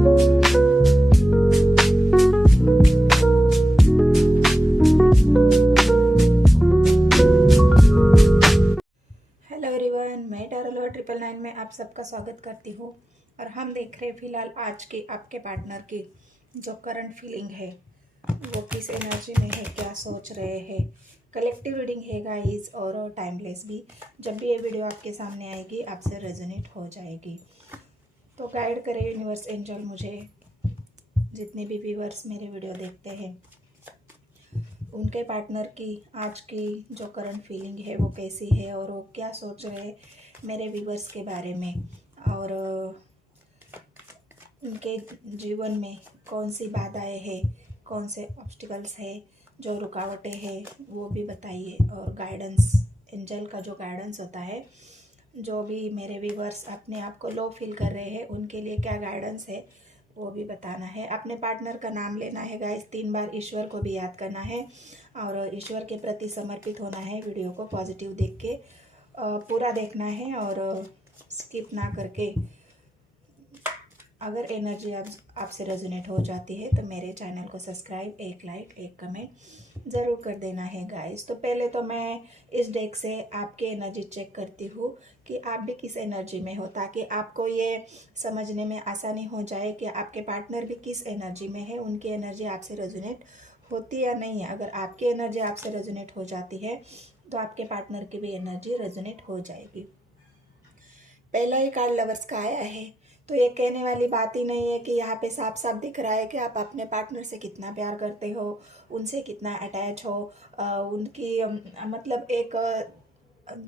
Hello everyone, मैं टारोलो 999 में आप सबका स्वागत करती हूँ। और हम देख रहे हैं फिलहाल आज के आपके पार्टनर की जो करंट फीलिंग है वो किस एनर्जी में है, क्या सोच रहे हैं। कलेक्टिव रीडिंग है गाइस और टाइमलेस भी। जब भी ये वीडियो आपके सामने आएगी आपसे रेजोनेट हो जाएगी। तो गाइड करे यूनिवर्स एंजल मुझे, जितने भी व्यूअर्स मेरे वीडियो देखते हैं उनके पार्टनर की आज की जो करंट फीलिंग है वो कैसी है और वो क्या सोच रहे हैं मेरे व्यूवर्स के बारे में, और उनके जीवन में कौन सी बाधाएं हैं, कौन से ऑब्स्टिकल्स है, जो रुकावटें हैं वो भी बताइए। और गाइडेंस एंजल का जो गाइडेंस होता है, जो भी मेरे व्यूवर्स अपने आप को लो फील कर रहे हैं उनके लिए क्या गाइडेंस है वो भी बताना है। अपने पार्टनर का नाम लेना है गाइस, 3 बार ईश्वर को भी याद करना है और ईश्वर के प्रति समर्पित होना है। वीडियो को पॉजिटिव देख के पूरा देखना है और स्किप ना करके। अगर एनर्जी आपसे रेजोनेट हो जाती है तो मेरे चैनल को सब्सक्राइब, एक लाइक, एक कमेंट ज़रूर कर देना है गाइस। तो पहले तो मैं इस डेक से आपकी एनर्जी चेक करती हूँ कि आप भी किस एनर्जी में हो, ताकि आपको ये समझने में आसानी हो जाए कि आपके पार्टनर भी किस एनर्जी में है, उनकी एनर्जी आपसे रेजोनेट होती या नहीं है। अगर आपकी एनर्जी आपसे रेजोनेट हो जाती है तो आपके पार्टनर की भी एनर्जी रेजोनेट हो जाएगी। पहला ही कार्ड लवर्स का आया है, तो ये कहने वाली बात ही नहीं है कि यहाँ पे साफ साफ दिख रहा है कि आप अपने पार्टनर से कितना प्यार करते हो, उनसे कितना अटैच हो। उनकी मतलब एक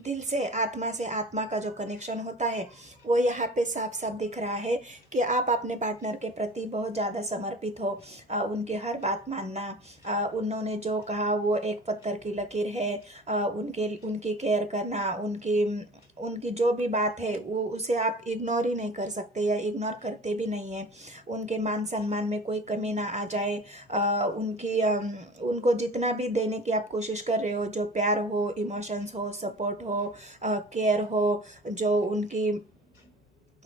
दिल से आत्मा का जो कनेक्शन होता है वो यहाँ पे साफ साफ दिख रहा है कि आप अपने पार्टनर के प्रति बहुत ज़्यादा समर्पित हो। उनके हर बात मानना, उन्होंने जो कहा वो एक पत्थर की लकीर है। उनकी केयर करना, उनकी जो भी बात है वो उसे आप इग्नोर ही नहीं कर सकते या इग्नोर करते भी नहीं हैं। उनके मान सम्मान में कोई कमी ना आ जाए। उनको जितना भी देने की आप कोशिश कर रहे हो, जो प्यार हो, इमोशंस हो, सपोर्ट हो, केयर हो, जो उनकी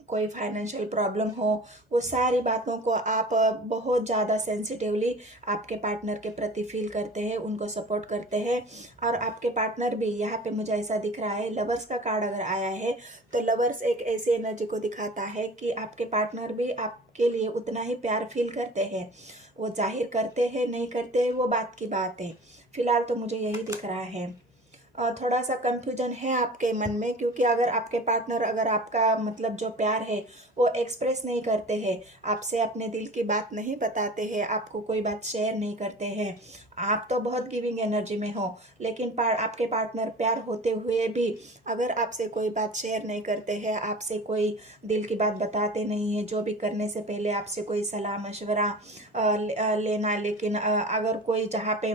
कोई फाइनेंशियल प्रॉब्लम हो, वो सारी बातों को आप बहुत ज़्यादा सेंसिटिवली आपके पार्टनर के प्रति फील करते हैं, उनको सपोर्ट करते हैं। और आपके पार्टनर भी, यहाँ पे मुझे ऐसा दिख रहा है, लवर्स का कार्ड अगर आया है तो लवर्स एक ऐसी एनर्जी को दिखाता है कि आपके पार्टनर भी आपके लिए उतना ही प्यार फील करते हैं। वो जाहिर करते हैं नहीं करते हैं वो बात की बात है, फिलहाल तो मुझे यही दिख रहा है। थोड़ा सा कंफ्यूजन है आपके मन में, क्योंकि अगर आपके पार्टनर, अगर आपका मतलब जो प्यार है वो एक्सप्रेस नहीं करते हैं, आपसे अपने दिल की बात नहीं बताते हैं, आपको कोई बात शेयर नहीं करते हैं, आप तो बहुत गिविंग एनर्जी में हो, लेकिन आपके पार्टनर प्यार होते हुए भी अगर आपसे कोई बात शेयर नहीं करते हैं, आपसे कोई दिल की बात बताते नहीं है, जो भी करने से पहले आपसे कोई सलाह मशवरा लेना, लेकिन अगर कोई जहाँ पे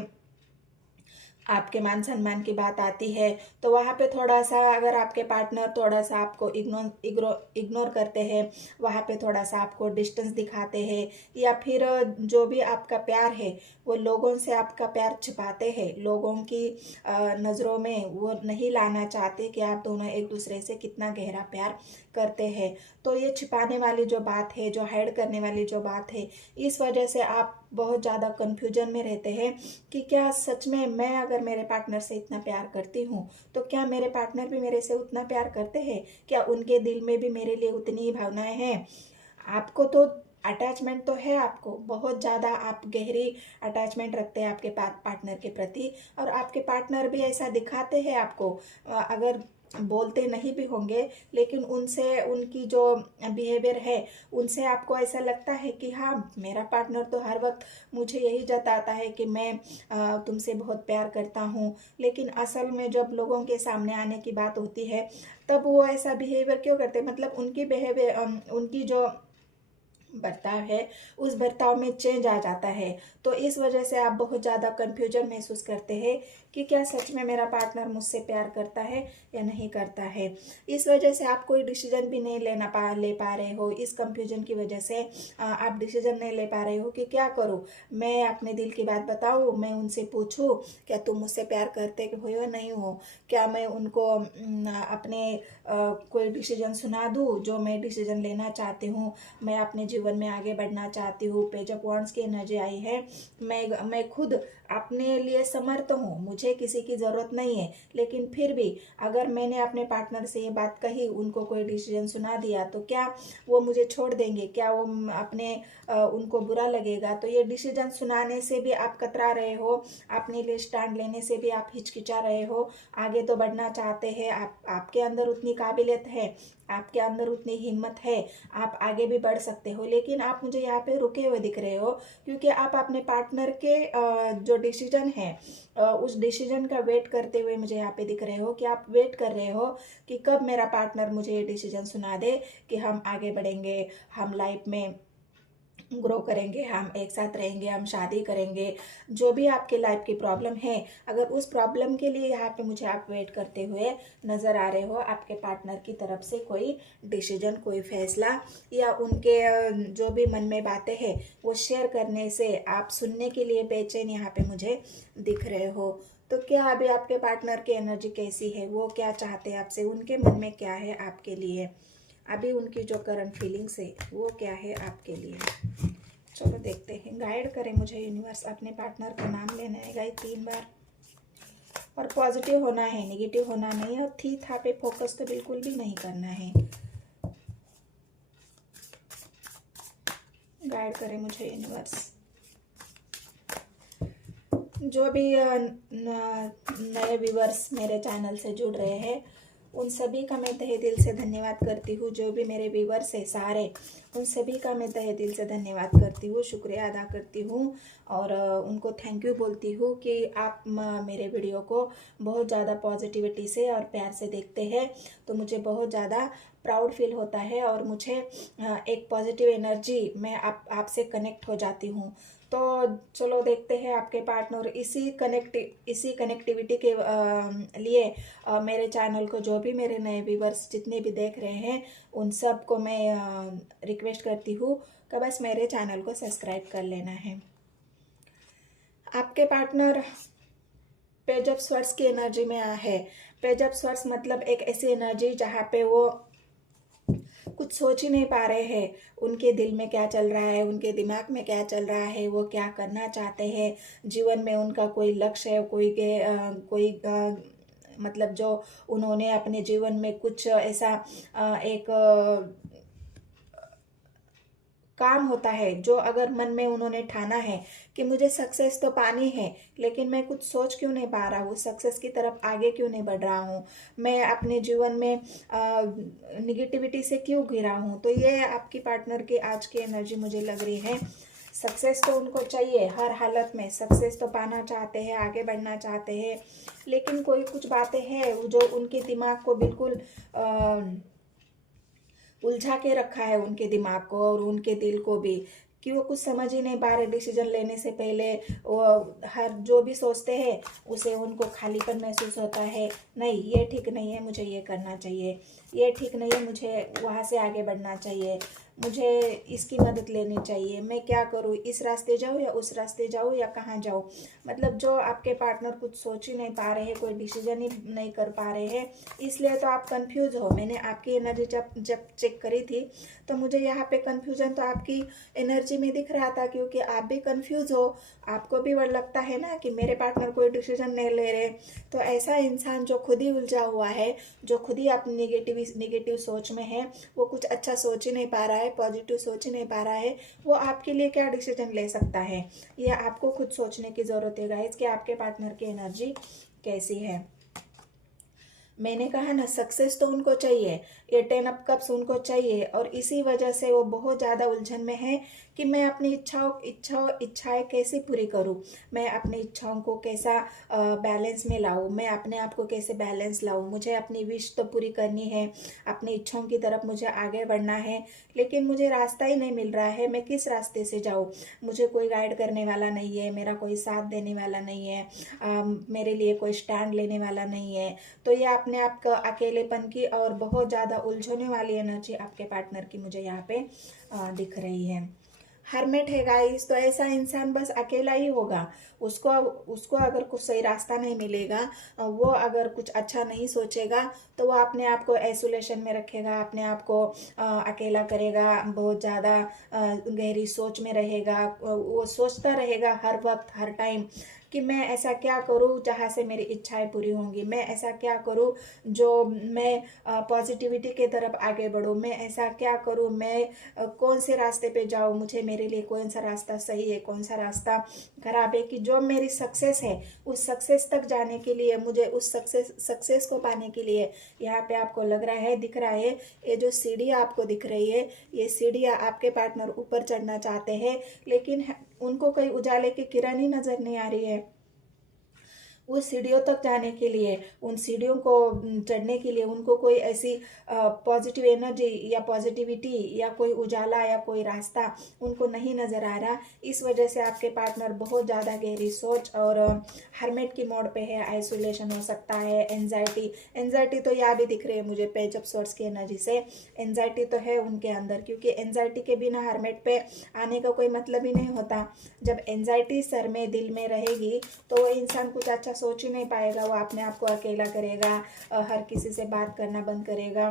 आपके मान सम्मान की बात आती है तो वहाँ पे थोड़ा सा, अगर आपके पार्टनर थोड़ा सा आपको इग्नोर करते हैं, वहाँ पे थोड़ा सा आपको डिस्टेंस दिखाते हैं, या फिर जो भी आपका प्यार है वो लोगों से आपका प्यार छिपाते हैं, लोगों की नज़रों में वो नहीं लाना चाहते कि आप दोनों एक दूसरे से कितना गहरा प्यार करते हैं। तो ये छिपाने वाली जो बात है, जो हाइड करने वाली जो बात है, इस वजह से आप बहुत ज़्यादा कन्फ्यूजन में रहते हैं कि क्या सच में मैं अगर मेरे पार्टनर से इतना प्यार करती हूँ तो क्या मेरे पार्टनर भी मेरे से उतना प्यार करते हैं, क्या उनके दिल में भी मेरे लिए उतनी ही भावनाएं हैं। आपको तो अटैचमेंट तो है, आपको बहुत ज़्यादा आप गहरी अटैचमेंट रखते हैं आपके पार्टनर के प्रति, और आपके पार्टनर भी ऐसा दिखाते हैं आपको। अगर बोलते नहीं भी होंगे लेकिन उनसे, उनकी जो बिहेवियर है उनसे आपको ऐसा लगता है कि हाँ, मेरा पार्टनर तो हर वक्त मुझे यही जताता है कि मैं तुमसे बहुत प्यार करता हूँ, लेकिन असल में जब लोगों के सामने आने की बात होती है तब वो ऐसा बिहेवियर क्यों करते, मतलब उनकी बिहेवियर, उनकी जो बर्ताव है उस बर्ताव में चेंज आ जाता है। तो इस वजह से आप बहुत ज़्यादा कन्फ्यूजन महसूस करते हैं कि क्या सच में मेरा पार्टनर मुझसे प्यार करता है या नहीं करता है। इस वजह से आप कोई डिसीजन भी नहीं ले पा रहे हो। इस कंफ्यूजन की वजह से आप डिसीजन नहीं ले पा रहे हो कि क्या करूँ, मैं अपने दिल की बात बताऊँ, मैं उनसे पूछूँ क्या तुम मुझसे प्यार करते हो या नहीं हो, क्या मैं उनको अपने कोई डिसीजन सुना दूँ जो मैं डिसीजन लेना चाहती हूँ, मैं अपने जीवन जीवन में आगे बढ़ना चाहती हूँ। पेज ऑफ वॉन्ड्स की एनर्जी आई है। मैं खुद अपने लिए समर्थ हूँ, मुझे किसी की ज़रूरत नहीं है। लेकिन फिर भी अगर मैंने अपने पार्टनर से ये बात कही, उनको कोई डिसीजन सुना दिया, तो क्या वो मुझे छोड़ देंगे? क्या वो अपने उनको बुरा लगेगा? तो ये डिसीजन सुनाने से भी आप कतरा रहे हो, अपने लिए स्टैंड लेने से भी आप हिचकिचा रहे हो। आगे तो बढ़ना चाहते हैं, आपके अंदर उतनी काबिलियत है, आपके अंदर उतनी हिम्मत है, आप आगे भी बढ़ सकते हो। लेकिन आप मुझे यहाँ पे रुके हुए दिख रहे हो, क्योंकि आप अपने पार्टनर के जो डिसीजन है उस डिसीजन का वेट करते हुए मुझे यहाँ पे दिख रहे हो, कि आप वेट कर रहे हो कि कब मेरा पार्टनर मुझे ये डिसीजन सुना दे कि हम आगे बढ़ेंगे, हम लाइफ में ग्रो करेंगे, हम एक साथ रहेंगे, हम शादी करेंगे। जो भी आपके लाइफ की प्रॉब्लम है, अगर उस प्रॉब्लम के लिए यहाँ पे मुझे आप वेट करते हुए नज़र आ रहे हो, आपके पार्टनर की तरफ से कोई डिसीजन, कोई फैसला, या उनके जो भी मन में बातें हैं वो शेयर करने से आप सुनने के लिए बेचैन यहाँ पे मुझे दिख रहे हो। तो क्या अभी आपके पार्टनर की एनर्जी कैसी है, वो क्या चाहते हैं आपसे, उनके मन में क्या है आपके लिए, अभी उनकी जो करंट फीलिंग्स है वो क्या है आपके लिए? चलो देखते हैं। गाइड करें मुझे यूनिवर्स। अपने पार्टनर का नाम लेना है गाइस 3 बार, और पॉजिटिव होना है, नेगेटिव होना नहीं है, और थी था पे फोकस तो बिल्कुल भी नहीं करना है। गाइड करें मुझे यूनिवर्स। जो भी नए व्यूवर्स मेरे चैनल से जुड़ रहे हैं, उन सभी का मैं तहे दिल से धन्यवाद करती हूँ। जो भी मेरे व्यूवर्स है सारे, उन सभी का मैं तहे दिल से धन्यवाद करती हूँ, शुक्रिया अदा करती हूँ, और उनको थैंक यू बोलती हूँ कि आप मेरे वीडियो को बहुत ज़्यादा पॉजिटिविटी से और प्यार से देखते हैं। तो मुझे बहुत ज़्यादा प्राउड फील होता है, और मुझे एक पॉजिटिव एनर्जी, मैं आपसे कनेक्ट हो जाती हूँ। तो चलो देखते हैं आपके पार्टनर इसी कनेक्टिविटी के लिए मेरे चैनल को, जो भी मेरे नए व्यूवर्स जितने भी देख रहे हैं, उन सब को मैं रिक्वेस्ट करती हूँ कि बस मेरे चैनल को सब्सक्राइब कर लेना है। आपके पार्टनर पेज ऑफ स्वर्ड्स की एनर्जी में है। पेज ऑफ स्वर्ड्स मतलब एक ऐसी एनर्जी जहाँ पे वो कुछ सोच ही नहीं पा रहे हैं, उनके दिल में क्या चल रहा है, उनके दिमाग में क्या चल रहा है, वो क्या करना चाहते हैं जीवन में, उनका कोई लक्ष्य है, मतलब जो उन्होंने अपने जीवन में कुछ ऐसा एक काम होता है जो अगर मन में उन्होंने ठाना है कि मुझे सक्सेस तो पानी है, लेकिन मैं कुछ सोच क्यों नहीं पा रहा हूँ, सक्सेस की तरफ आगे क्यों नहीं बढ़ रहा हूँ, मैं अपने जीवन में निगेटिविटी से क्यों घिरा हूँ। तो ये आपकी पार्टनर की आज की एनर्जी मुझे लग रही है। सक्सेस तो उनको चाहिए, हर हालत में सक्सेस तो पाना चाहते हैं, आगे बढ़ना चाहते हैं, लेकिन कोई कुछ बातें हैं जो उनके दिमाग को बिल्कुल उलझा के रखा है, उनके दिमाग को और उनके दिल को भी, कि वो कुछ समझ ही नहीं पा रहे। डिसीजन लेने से पहले वो हर जो भी सोचते हैं उसे उनको खालीपन महसूस होता है, नहीं ये ठीक नहीं है, मुझे ये करना चाहिए, ये ठीक नहीं है, मुझे वहाँ से आगे बढ़ना चाहिए, मुझे इसकी मदद लेनी चाहिए, मैं क्या करूँ, इस रास्ते जाऊँ या उस रास्ते जाऊँ या कहाँ जाऊँ। मतलब जो आपके पार्टनर कुछ सोच ही नहीं पा रहे हैं, कोई डिसीजन ही नहीं कर पा रहे हैं, इसलिए तो आप कंफ्यूज हो। मैंने आपकी एनर्जी जब चेक करी थी तो मुझे यहाँ पे कंफ्यूजन तो आपकी एनर्जी में दिख रहा था, क्योंकि आप भी कंफ्यूज हो, आपको भी लगता है ना कि मेरे पार्टनर कोई डिसीजन नहीं ले रहे। तो ऐसा इंसान जो खुद ही उलझा हुआ है, जो खुद ही अपनी नेगेटिव सोच में है, वो कुछ अच्छा सोच ही नहीं पा रहा है, पॉजिटिव सोच ही नहीं पा रहा है, वो आपके लिए क्या डिसीजन ले सकता है, ये आपको खुद सोचने की ज़रूरत है गाइस कि आपके पार्टनर की एनर्जी कैसी है। मैंने कहा ना, सक्सेस तो उनको चाहिए, ये 10 अप कप्स उनको चाहिए, और इसी वजह से वो बहुत ज़्यादा उलझन में है कि मैं अपनी इच्छाएं कैसे पूरी करूं, मैं अपनी इच्छाओं को कैसा बैलेंस में लाऊं, मैं अपने आप को कैसे बैलेंस लाऊं, मुझे अपनी विश तो पूरी करनी है, अपनी इच्छाओं की तरफ मुझे आगे बढ़ना है, लेकिन मुझे रास्ता ही नहीं मिल रहा है, मैं किस रास्ते से जाऊं, मुझे कोई गाइड करने वाला नहीं है, मेरा कोई साथ देने वाला नहीं है, मेरे लिए कोई स्टैंड लेने वाला नहीं है। तो ये अपने आप का अकेलेपन की और बहुत ज़्यादा उलझने वाली एनर्जी आपके पार्टनर की मुझे यहाँ पे दिख रही है। हरमेट है गाइस, तो ऐसा इंसान बस अकेला ही होगा। उसको उसको अगर कुछ सही रास्ता नहीं मिलेगा, वो अगर कुछ अच्छा नहीं सोचेगा, तो वो अपने आप को आइसोलेशन में रखेगा, अपने आप को अकेला करेगा, बहुत ज़्यादा गहरी सोच में रहेगा। वो सोचता रहेगा हर वक्त हर टाइम कि मैं ऐसा क्या करूं जहां से मेरी इच्छाएं पूरी होंगी, मैं ऐसा क्या करूं जो मैं पॉजिटिविटी के तरफ आगे बढ़ूं, मैं ऐसा क्या करूं, मैं कौन से रास्ते पे जाऊं, मुझे मेरे लिए कौन सा रास्ता सही है, कौन सा रास्ता खराब है, कि जो मेरी सक्सेस है उस सक्सेस तक जाने के लिए, मुझे उस सक्सेस को पाने के लिए, यहाँ पे आपको लग रहा है, दिख रहा है, ये जो सीढ़ियाँ आपको दिख रही है, ये सीढ़ियाँ आपके पार्टनर ऊपर चढ़ना चाहते हैं, लेकिन उनको कोई उजाले की किरण ही नजर नहीं आ रही है। उस सीढ़ियों तक जाने के लिए, उन सीढ़ियों को चढ़ने के लिए उनको कोई ऐसी पॉजिटिव एनर्जी या पॉजिटिविटी या कोई उजाला या कोई रास्ता उनको नहीं नज़र आ रहा। इस वजह से आपके पार्टनर बहुत ज़्यादा गहरी सोच और हरमेट की मोड पे है। आइसोलेशन हो सकता है, एंजाइटी, एंजाइटी तो यहाँ भी दिख रही है मुझे पेज ऑफ सोर्ट्स की एनर्जी से। एंजाइटी तो है उनके अंदर, क्योंकि एंजाइटी के बिना हरमेट पे आने का कोई मतलब ही नहीं होता। जब एंजाइटी सर में दिल में रहेगी तो वो इंसान कुछ अच्छा सोच ही नहीं पाएगा, वो अपने आप को अकेला करेगा, हर किसी से बात करना बंद करेगा।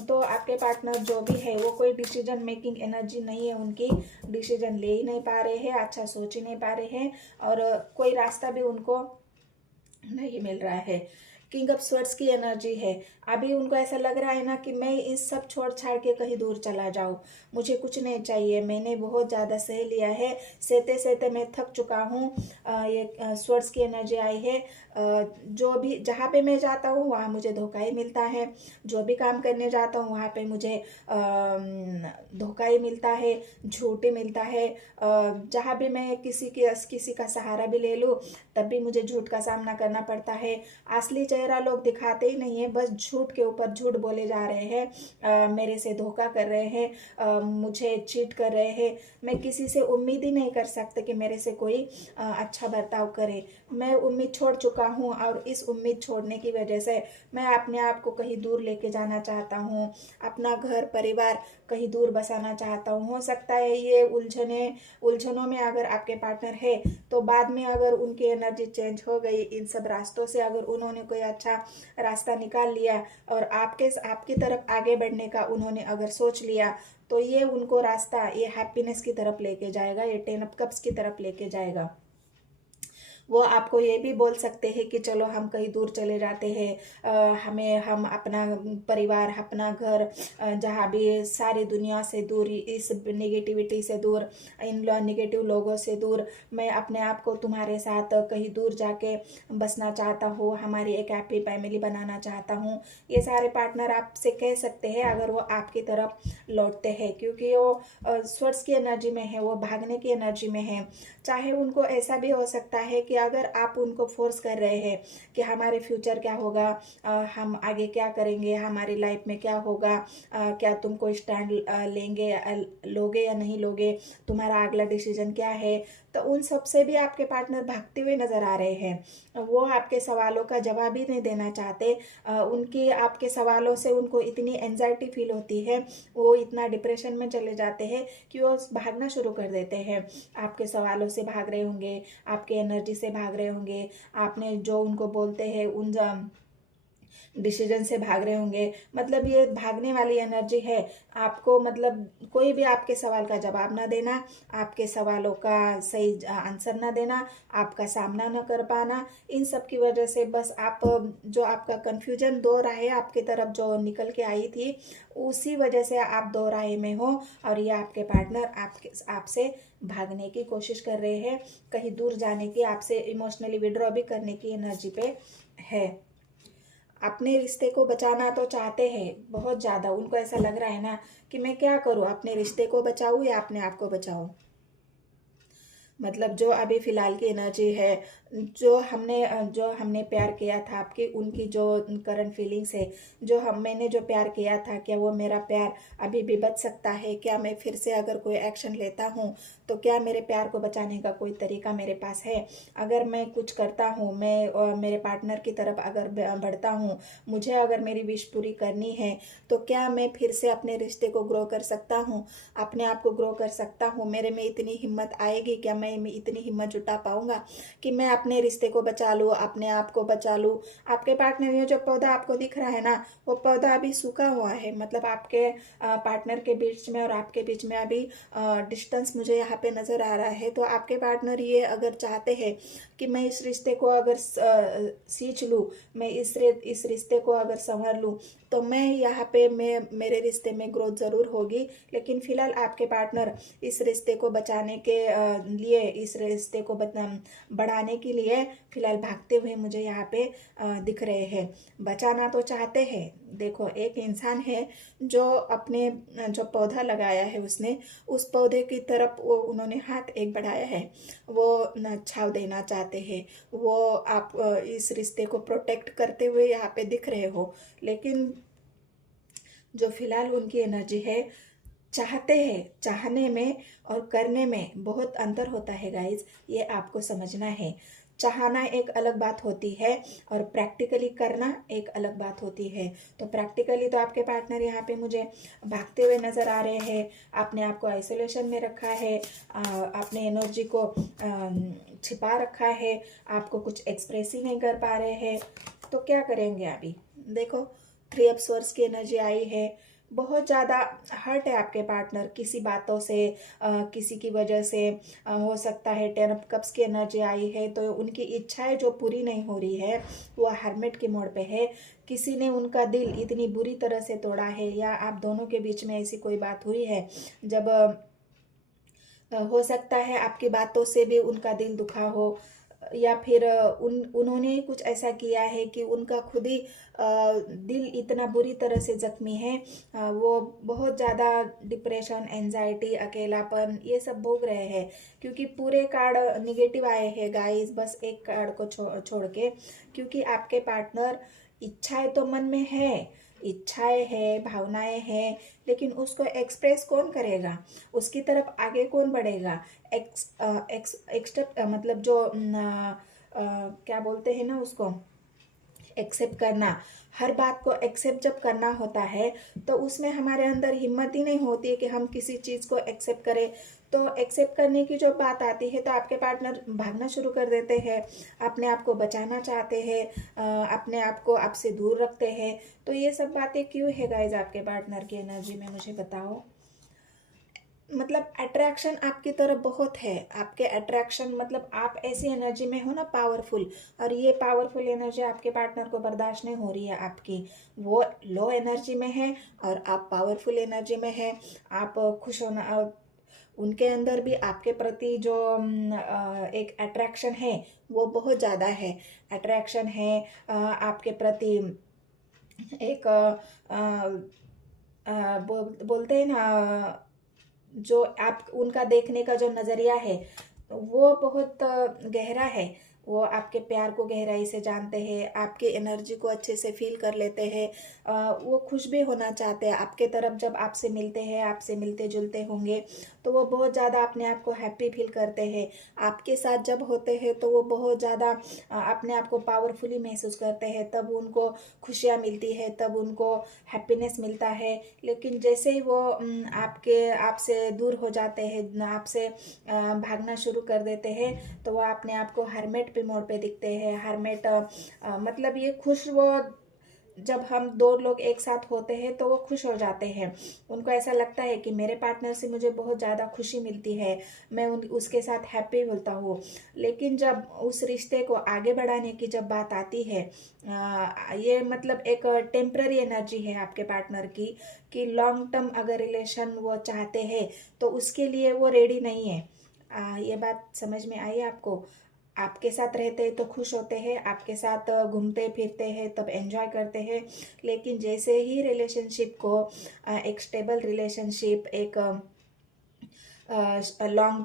तो आपके पार्टनर जो भी है वो कोई डिसीजन मेकिंग एनर्जी नहीं है उनकी, डिसीजन ले ही नहीं पा रहे हैं, अच्छा सोच ही नहीं पा रहे हैं, और कोई रास्ता भी उनको नहीं मिल रहा है। किंग ऑफ स्वर्ड्स की एनर्जी है। अभी उनको ऐसा लग रहा है ना कि मैं इस सब छोड़ छाड़ के कहीं दूर चला जाऊं, मुझे कुछ नहीं चाहिए, मैंने बहुत ज़्यादा सह लिया है, सहते सहते मैं थक चुका हूँ। ये स्वर्ड्स की एनर्जी आई है। जो भी जहाँ पे मैं जाता हूँ वहाँ मुझे धोखा ही मिलता है, जो भी काम करने जाता हूँ वहाँ पे मुझे धोखा ही मिलता है, झूठ ही मिलता है। जहाँ भी मैं किसी का सहारा भी ले लूँ तब भी मुझे झूठ का सामना करना पड़ता है। असली चेहरा लोग दिखाते ही नहीं है, बस झूठ के ऊपर झूठ बोले जा रहे हैं, मेरे से धोखा कर रहे हैं, मुझे चीट कर रहे हैं। मैं किसी से उम्मीद ही नहीं कर सकते कि मेरे से कोई अच्छा बर्ताव करे। मैं उम्मीद छोड़ चुका हूँ, और इस उम्मीद छोड़ने की वजह से मैं अपने आप को कहीं दूर लेके जाना चाहता हूँ, अपना घर परिवार कहीं दूर बसाना चाहता हूँ। हो सकता है ये उलझनों में अगर आपके पार्टनर है, तो बाद में अगर उनकी एनर्जी चेंज हो गई, इन सब रास्तों से अगर उन्होंने कोई अच्छा रास्ता निकाल लिया और आपकी तरफ आगे बढ़ने का उन्होंने अगर सोच लिया, तो ये उनको रास्ता ये हैप्पीनेस की तरफ लेके जाएगा, ये 10 ऑफ कप्स की तरफ लेके जाएगा। वो आपको ये भी बोल सकते हैं कि चलो हम कहीं दूर चले जाते हैं, हम अपना परिवार, अपना घर, जहाँ भी सारी दुनिया से दूर, इस निगेटिविटी से दूर, इन निगेटिव लोगों से दूर, मैं अपने आप को तुम्हारे साथ कहीं दूर जाके बसना चाहता हूँ, हमारी एक हैप्पी फैमिली बनाना चाहता हूँ। ये सारे पार्टनर आपसे कह सकते हैं अगर वो आपकी तरफ लौटते हैं, क्योंकि वो स्वर्ड्स की एनर्जी में है, वो भागने की एनर्जी में है। चाहे उनको ऐसा भी हो सकता है कि अगर आप उनको फोर्स कर रहे हैं कि हमारे फ्यूचर क्या होगा, हम आगे क्या करेंगे, हमारी लाइफ में क्या होगा, क्या तुम कोई स्टैंड लोगे या नहीं लोगे, तुम्हारा अगला डिसीजन क्या है, तो उन सब से भी आपके पार्टनर भागते हुए नजर आ रहे हैं। वो आपके सवालों का जवाब ही नहीं देना चाहते। उनकी आपके सवालों से उनको इतनी एंजाइटी फील होती है, वो इतना डिप्रेशन में चले जाते हैं कि वो भागना शुरू कर देते हैं। आपके सवालों से भाग रहे होंगे, आपके एनर्जी से भाग रहे होंगे, आपने जो उनको बोलते हैं उन डिसीजन से भाग रहे होंगे। मतलब ये भागने वाली एनर्जी है। आपको मतलब कोई भी आपके सवाल का जवाब ना देना, आपके सवालों का सही आंसर ना देना, आपका सामना न कर पाना, इन सब की वजह से बस आप जो आपका कन्फ्यूजन दो राहें आपकी तरफ जो निकल के आई थी, उसी वजह से आप दो राहें में हो, और ये आपके पार्टनर आपसे भागने की कोशिश कर रहे हैं, कहीं दूर जाने की, आपसे इमोशनली विड्रॉ भी करने की एनर्जी पे है। अपने रिश्ते को बचाना तो चाहते हैं बहुत ज़्यादा, उनको ऐसा लग रहा है ना कि मैं क्या करूँ, अपने रिश्ते को बचाऊँ या अपने आप को बचाऊँ। मतलब जो अभी फ़िलहाल की एनर्जी है, जो हमने प्यार किया था आपकी, उनकी जो करंट फीलिंग्स है, मैंने जो प्यार किया था, क्या वो मेरा प्यार अभी भी बच सकता है? क्या मैं फिर से अगर कोई एक्शन लेता हूँ तो क्या मेरे प्यार को बचाने का कोई तरीका मेरे पास है? अगर मैं कुछ करता हूँ, मैं मेरे पार्टनर की तरफ अगर बढ़ता हूँ, मुझे अगर मेरी विश पूरी करनी है, तो क्या मैं फिर से अपने रिश्ते को ग्रो कर सकता हूँ, अपने आप को ग्रो कर सकता हूँ? मेरे में इतनी हिम्मत आएगी? क्या मैं इतनी हिम्मत जुटा पाऊंगा कि मैं अपने रिश्ते को बचा लूँ, अपने आप को बचा लूँ? आपके पार्टनर, ये जो पौधा आपको दिख रहा है ना, वो पौधा अभी सूखा हुआ है। मतलब आपके पार्टनर के बीच में और आपके बीच में अभी डिस्टेंस मुझे यहाँ पे नज़र आ रहा है। तो आपके पार्टनर ये अगर चाहते हैं कि मैं इस रिश्ते को अगर सींच लूँ, मैं इस रिश्ते को अगर संवर लूँ, तो मैं यहाँ पे मेरे रिश्ते में ग्रोथ ज़रूर होगी। लेकिन फ़िलहाल आपके पार्टनर इस रिश्ते को बचाने के लिए, इस रिश्ते को बढ़ाने के लिए फ़िलहाल भागते हुए मुझे यहाँ पे दिख रहे हैं। बचाना तो चाहते हैं। देखो, एक इंसान है जो अपने जो पौधा लगाया है, उसने उस पौधे की तरफ वो उन्होंने हाथ एक बढ़ाया है, वो न छाव देना चाहते हैं। वो आप इस रिश्ते को प्रोटेक्ट करते हुए यहाँ पे दिख रहे हो। लेकिन जो फिलहाल उनकी एनर्जी है, चाहते हैं, चाहने में और करने में बहुत अंतर होता है गाइज, ये आपको समझना है। चाहना एक अलग बात होती है और प्रैक्टिकली करना एक अलग बात होती है। तो प्रैक्टिकली तो आपके पार्टनर यहाँ पे मुझे भागते हुए नज़र आ रहे हैं, अपने आप को आइसोलेशन में रखा है, अपने एनर्जी को छिपा रखा है, आपको कुछ एक्सप्रेस ही नहीं कर पा रहे हैं। तो क्या करेंगे अभी? देखो, 3 ऑफ सोर्स की एनर्जी आई है। बहुत ज़्यादा हर्ट है आपके पार्टनर किसी बातों से, किसी की वजह से। हो सकता है 10 ऑफ कप्स की एनर्जी आई है, तो उनकी इच्छाएं जो पूरी नहीं हो रही है, वो हर्मिट के मोड पे है। किसी ने उनका दिल इतनी बुरी तरह से तोड़ा है, या आप दोनों के बीच में ऐसी कोई बात हुई है जब हो सकता है आपकी बातों से भी उनका दिल दुखा हो, या फिर उन्होंने ही कुछ ऐसा किया है कि उनका खुद ही दिल इतना बुरी तरह से जख्मी है। वो बहुत ज़्यादा डिप्रेशन, एंजाइटी, अकेलापन ये सब भोग रहे हैं, क्योंकि पूरे कार्ड निगेटिव आए हैं गाइस, बस एक कार्ड को छोड़ के। क्योंकि आपके पार्टनर, इच्छाएं तो मन में है, इच्छाएं है, भावनाएं हैं, लेकिन उसको एक्सप्रेस कौन करेगा? उसकी तरफ आगे कौन बढ़ेगा? एक्सेप्ट, मतलब जो क्या बोलते हैं ना उसको, एक्सेप्ट करना। हर बात को एक्सेप्ट जब करना होता है, तो उसमें हमारे अंदर हिम्मत ही नहीं होती है कि हम किसी चीज़ को एक्सेप्ट करें। तो एक्सेप्ट करने की जो बात आती है, तो आपके पार्टनर भागना शुरू कर देते हैं, अपने आप को बचाना चाहते हैं, अपने आप को आपसे दूर रखते हैं। तो ये सब बातें क्यों है गाइज आपके पार्टनर की एनर्जी में, मुझे बताओ। मतलब अट्रैक्शन आपकी तरफ बहुत है, आपके अट्रैक्शन, मतलब आप ऐसी एनर्जी में हो ना, पावरफुल, और ये पावरफुल एनर्जी आपके पार्टनर को बर्दाश्त नहीं हो रही है आपकी। वो लो एनर्जी में है और आप पावरफुल एनर्जी में है। आप खुश होना, उनके अंदर भी आपके प्रति जो एक अट्रैक्शन है, वो बहुत ज़्यादा है। अट्रैक्शन है आपके प्रति, एक बोलते हैं ना, जो आप उनका देखने का जो नज़रिया है, वो बहुत गहरा है। वो आपके प्यार को गहराई से जानते हैं, आपकी एनर्जी को अच्छे से फील कर लेते हैं। वो खुश भी होना चाहते हैं आपके तरफ। जब आपसे मिलते हैं, आपसे मिलते जुलते होंगे, तो वो बहुत ज़्यादा अपने आप को हैप्पी फील करते हैं। आपके साथ जब होते हैं, तो वो बहुत ज़्यादा अपने आप को पावरफुली महसूस करते हैं। तब उनको खुशियाँ मिलती है, तब उनको हैप्पीनेस मिलता है। लेकिन जैसे ही वो आपसे दूर हो जाते हैं, आपसे भागना शुरू कर देते हैं, तो वो अपने आप को हर्मेट पे मोड़ पे दिखते हैं। हर्मेट मतलब ये खुश, वो जब हम दो लोग एक साथ होते हैं तो वो खुश हो जाते हैं। उनको ऐसा लगता है कि मेरे पार्टनर से मुझे बहुत ज़्यादा खुशी मिलती है, मैं उसके साथ हैप्पी होता हूँ। लेकिन जब उस रिश्ते को आगे बढ़ाने की जब बात आती है, ये मतलब एक टेम्पररी एनर्जी है आपके पार्टनर की, कि लॉन्ग टर्म अगर रिलेशन वो चाहते हैं, तो उसके लिए वो रेडी नहीं है। ये बात समझ में आई आपको? आपके साथ रहते हैं तो खुश होते हैं, आपके साथ घूमते फिरते हैं तब एंजॉय करते हैं। लेकिन जैसे ही रिलेशनशिप को एक स्टेबल रिलेशनशिप, एक लॉन्ग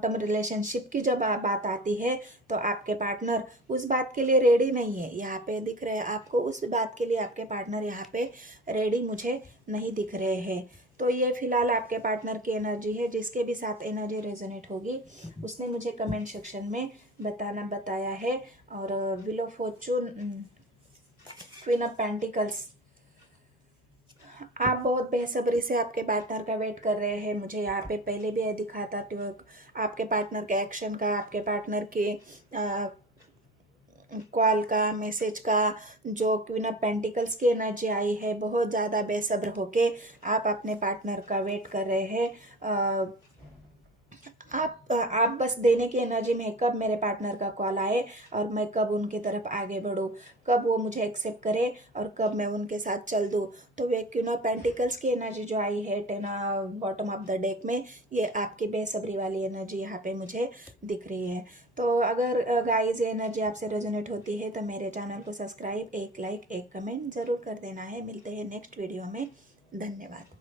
टर्म रिलेशनशिप की जब बात आती है तो आपके पार्टनर उस बात के लिए रेडी नहीं है। यहाँ पे दिख रहे हैं आपको, उस बात के लिए आपके पार्टनर यहाँ पे रेडी मुझे नहीं दिख रहे हैं। तो ये फिलहाल आपके पार्टनर की एनर्जी है। जिसके भी साथ एनर्जी रेजोनेट होगी उसने मुझे कमेंट सेक्शन में बताया है। और wheel of Fortune, queen of pentacles, आप बहुत बेसब्री से आपके पार्टनर का वेट कर रहे हैं। मुझे यहाँ पे पहले भी यह दिखा था आपके पार्टनर के एक्शन का, आपके पार्टनर के कॉल का, मैसेज का। जो क्वीन ऑफ पेंटिकल्स की एनर्जी आई है, बहुत ज़्यादा बेसब्र होके आप अपने पार्टनर का वेट कर रहे हैं। आप बस देने की एनर्जी में, कब मेरे पार्टनर का कॉल आए और मैं कब उनकी तरफ आगे बढ़ूँ, कब वो मुझे एक्सेप्ट करे और कब मैं उनके साथ चल दूँ। तो वे क्वीन ऑफ पेंटिकल्स की एनर्जी जो आई है बॉटम ऑफ द डेक में, ये आपकी बेसब्री वाली एनर्जी यहाँ पे मुझे दिख रही है। तो अगर गाइस ये एनर्जी आपसे रेजोनेट होती है तो मेरे चैनल को सब्सक्राइब, एक लाइक, एक कमेंट ज़रूर कर देना है। मिलते हैं नेक्स्ट वीडियो में। धन्यवाद।